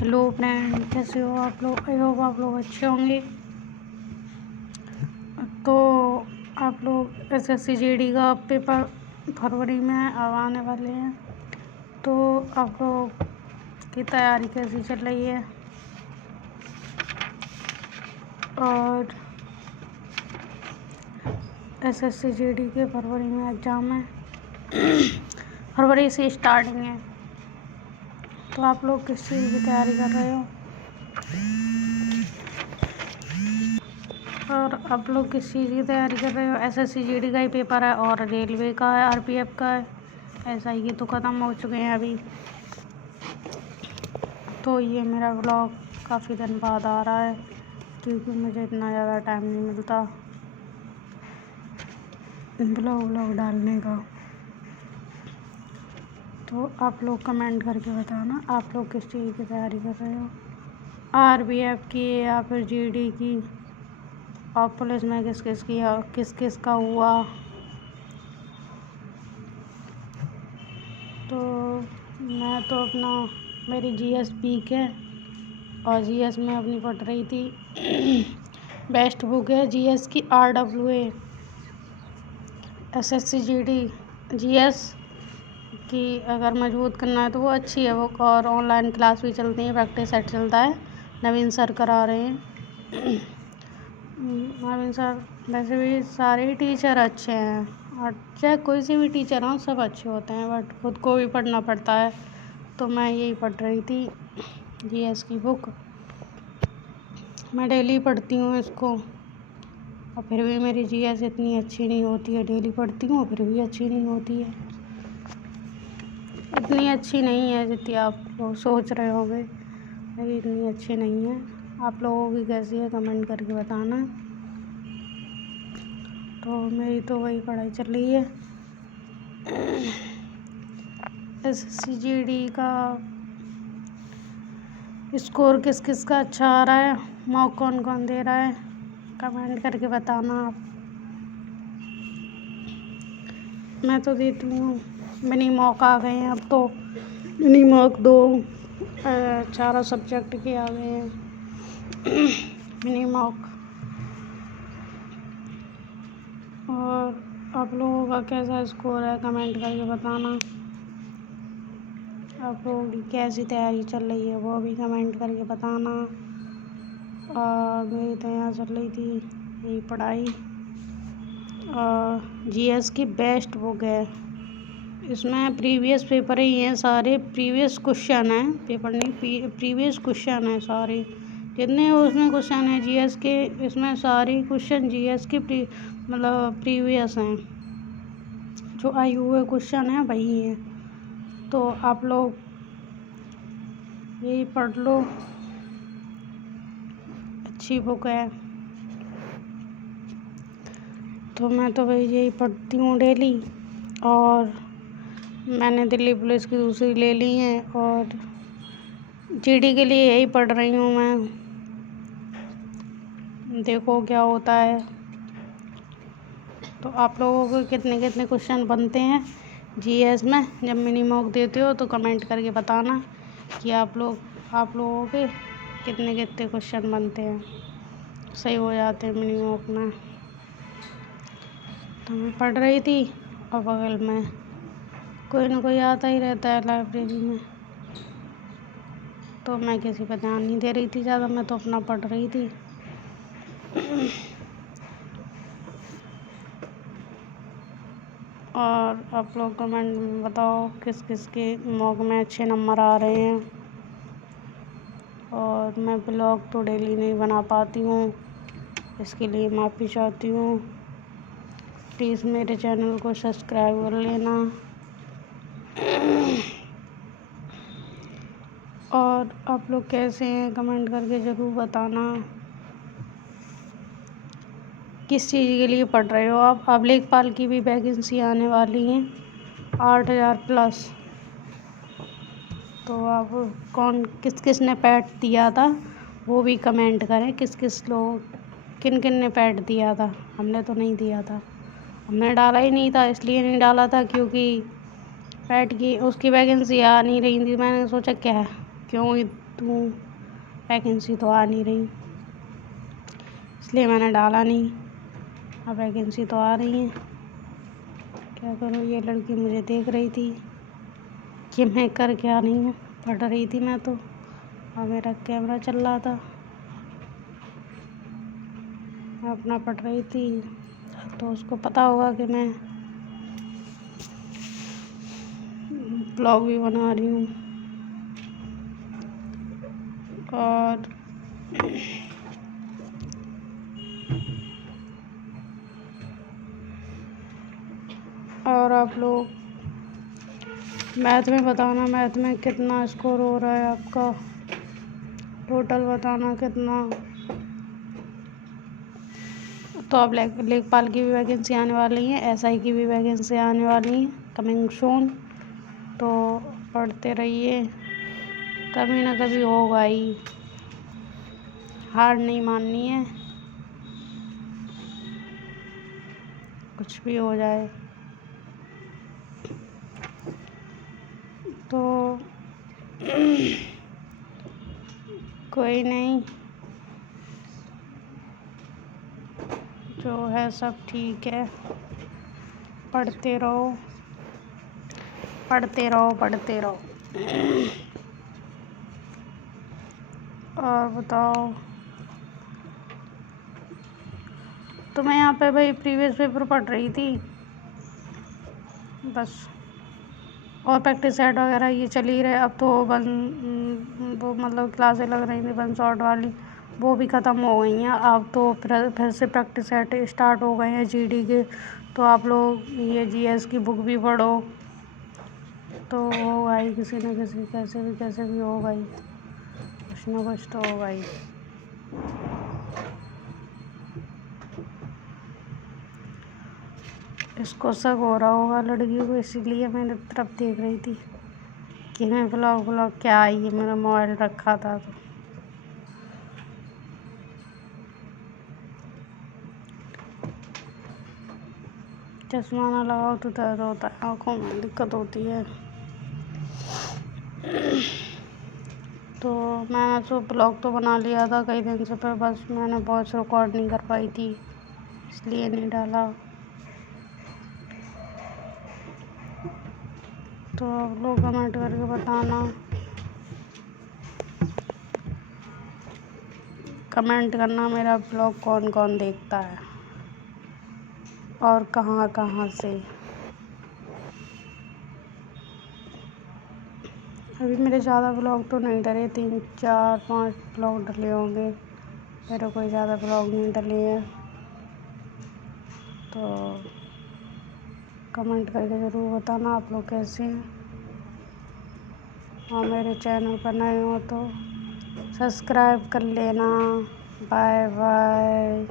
Hello friend, कैसे हो आप लोग? आई होप आप लोग अच्छे होंगे। तो आप लोग एसएससी जीडी का पेपर फरवरी में अब आने वाले हैं, तो आप लोग की तैयारी कैसी चल रही है? और एसएससी जीडी के फरवरी में एग्ज़ाम है। फरवरी से स्टार्टिंग है, तो आप लोग किस चीज़ की तैयारी कर रहे हो? और आप लोग किस चीज़ की तैयारी कर रहे हो? एसएससी जीडी का ही पेपर है और रेलवे का है, आरपीएफ का है, ऐसा ही तो ख़त्म हो चुके हैं अभी। तो ये मेरा व्लॉग काफ़ी दिन बाद आ रहा है, क्योंकि मुझे इतना ज़्यादा टाइम नहीं मिलता व्लॉग डालने का। तो आप लोग कमेंट करके बताना आप लोग किस चीज़ की तैयारी कर रहे हो, आरपीएफ की या फिर जीडी की, और पुलिस में किस किस का हुआ। तो मैं तो मेरी जीएस वीक है और जीएस में अपनी पढ़ रही थी। बेस्ट बुक है जीएस की RWA, एसएससी जीडी जीएस की अगर मजबूत करना है तो वो अच्छी है बुक, और ऑनलाइन क्लास भी चलती है, प्रैक्टिस सेट चलता है, नवीन सर करा रहे हैं। नवीन सर वैसे भी सारे ही टीचर अच्छे हैं, और चाहे कोई से भी टीचर हों सब अच्छे होते हैं, बट खुद को भी पढ़ना पड़ता है। तो मैं यही पढ़ रही थी जीएस की बुक। मैं डेली पढ़ती हूँ इसको, और फिर भी मेरी जीएस इतनी अच्छी नहीं होती है। डेली पढ़ती हूँ फिर भी अच्छी नहीं होती है, इतनी अच्छी नहीं है जितनी आप लोग सोच रहे होंगे। मेरी इतनी अच्छी नहीं है। आप लोगों की कैसी है कमेंट करके बताना। तो मेरी तो वही पढ़ाई चल रही है। एसएससी जीडी का स्कोर किस किस का अच्छा आ रहा है, मॉक कौन कौन दे रहा है, कमेंट करके बताना आप। मैं तो देती हूँ, मिनी मॉक आ गए हैं अब तो, मिनी मॉक 2 4 सब्जेक्ट के आ गए हैं मिनी मॉक। और आप लोगों का कैसा स्कोर है कमेंट करके बताना। आप लोगों की कैसी तैयारी चल रही है वो भी कमेंट करके बताना। और मेरी तो यहाँ चल रही थी यही पढ़ाई। और जीएस की बेस्ट बुक है, इसमें प्रीवियस पेपर ही हैं सारे, प्रीवियस क्वेश्चन हैं, पेपर नहीं प्रीवियस क्वेश्चन हैं सारे, जितने उसमें क्वेश्चन हैं जीएस के, इसमें सारे क्वेश्चन जीएस के मतलब प्रीवियस हैं, जो आए हुए क्वेश्चन हैं वही हैं। तो आप लोग यही पढ़ लो, अच्छी बुक है। तो मैं तो भाई यही पढ़ती हूँ डेली, और मैंने दिल्ली पुलिस की दूसरी ले ली है, और जीडी के लिए यही पढ़ रही हूँ मैं। देखो क्या होता है। तो आप लोगों को कितने कितने क्वेश्चन बनते हैं जीएस में जब मिनी मॉक देते हो, तो कमेंट करके बताना कि आप लोगों के कितने कितने क्वेश्चन बनते हैं, सही हो जाते हैं मिनी मॉक में। तो मैं पढ़ रही थी, और बगल में कोई ना कोई आता ही रहता है लाइब्रेरी में, तो मैं किसी पर ध्यान नहीं दे रही थी ज़्यादा, मैं तो अपना पढ़ रही थी। और आप लोग कमेंट में बताओ किस किस के मॉक में अच्छे नंबर आ रहे हैं। और मैं ब्लॉग तो डेली नहीं बना पाती हूँ, इसके लिए माफ़ी चाहती हूँ। प्लीज़ मेरे चैनल को सब्सक्राइब कर लेना। और आप लोग कैसे हैं कमेंट करके ज़रूर बताना। किस चीज़ के लिए पढ़ रहे हो आप? अब लेखपाल की भी वैकेंसी आने वाली हैं 8000 प्लस। तो आप किस किस ने पैड दिया था वो भी कमेंट करें, किन किन ने पैड दिया था। हमने तो नहीं दिया था, हमने डाला ही नहीं था, इसलिए नहीं डाला था क्योंकि पैड की उसकी वैकेंसी आ नहीं रही थी। मैंने सोचा क्या है क्यों ही दूँ, वैकेंसी तो आ नहीं रही, इसलिए मैंने डाला नहीं। अब वैकेंसी तो आ रही है, क्या करूँ। ये लड़की मुझे देख रही थी कि मैं कर क्या रही हूँ, पढ़ रही थी मैं तो, और मेरा कैमरा चल रहा था, मैं अपना पढ़ रही थी। तो उसको पता होगा कि मैं ब्लॉग भी बना रही हूँ। और आप लोग मैथ में बताना, मैथ में कितना स्कोर हो रहा है आपका, टोटल बताना कितना। तो अब लेखपाल की भी वैकेंसी आने वाली है, एसआई की भी वैकेंसी आने वाली है, कमिंग सून। तो पढ़ते रहिए, कभी ना कभी होगा ही, हार नहीं माननी है, कुछ भी हो जाए। तो कोई नहीं, जो है सब ठीक है, पढ़ते रहो पढ़ते रहो पढ़ते रहो। और बताओ, तो मैं यहाँ पे भाई प्रीवियस पेपर पढ़ रही थी बस, और प्रैक्टिस सेट वगैरह ये चल ही रहे। अब तो वो मतलब क्लासें लग रही थी वन शॉट वाली, वो भी ख़त्म हो गई हैं। अब तो फिर से प्रैक्टिस सेट स्टार्ट हो गए हैं जीडी के। तो आप लोग ये जीएस की बुक भी पढ़ो, तो होगा ही किसी न किसी, कैसे भी होगा ही, कुछ ना कुछ तो होगा ही। इसको शक हो रहा होगा लड़की को, इसीलिए मेरे तरफ देख रही थी कि मैं ब्लॉग क्या आई है, मेरा मोबाइल रखा था तो। चश्मा ना लगाओ तो दर्द होता है, आँखों में दिक्कत होती है। तो मैंने तो ब्लॉग तो बना लिया था कई दिन से, पर बस मैंने वॉइस रिकॉर्ड नहीं कर पाई थी, इसलिए नहीं डाला। तो आप लोग कमेंट करके बताना, कमेंट करना मेरा ब्लॉग कौन कौन देखता है और कहाँ कहाँ से। अभी मेरे ज़्यादा ब्लॉग तो नहीं डले, 3 4 5 ब्लॉग डले होंगे, मेरे कोई ज़्यादा ब्लॉग नहीं डले हैं। तो कमेंट करके ज़रूर बताना आप लोग कैसे हैं, और मेरे चैनल पर नए हो तो सब्सक्राइब कर लेना। Bye bye.